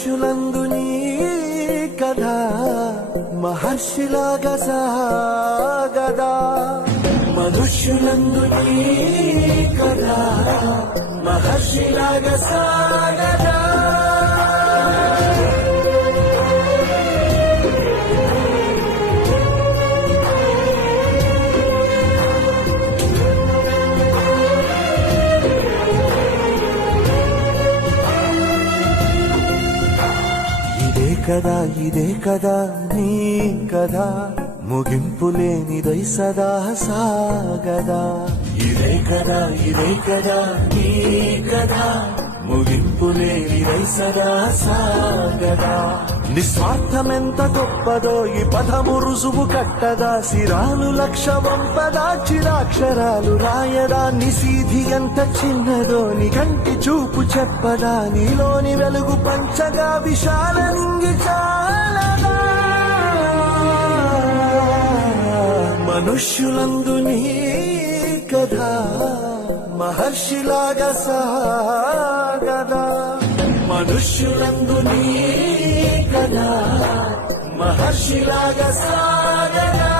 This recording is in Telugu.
మనుష్యులందు నీ కథ మహర్షిలాగా సాగదా. మనుష్యులందు నీ కథ మహర్షిలాగా సాగదా. ఇదే కదా నీ కదా ముగింపు లేనిదై సదా సాగదా. ఇదే కదా నీ కదా ముగింపు లేనిదై సదా సాగదా. నిస్వార్థమెంత గొప్పదో ఈ పదము రుజువు కట్టదా. సిరాలు లక్ష వంపదా చిరాక్షరాలు రాయదా. నిశీధి ఎంత చిన్నదో నీ కంటి చూపు చెప్పదా. నీలోని వెలుగు పంచగా విశాల నింగి చాలదా. మనుష్యులందు నీ కథ మహర్షిలాగా సాగదా. మనుష్యులందు నీ కథ మహర్షిలాగా సాగదా.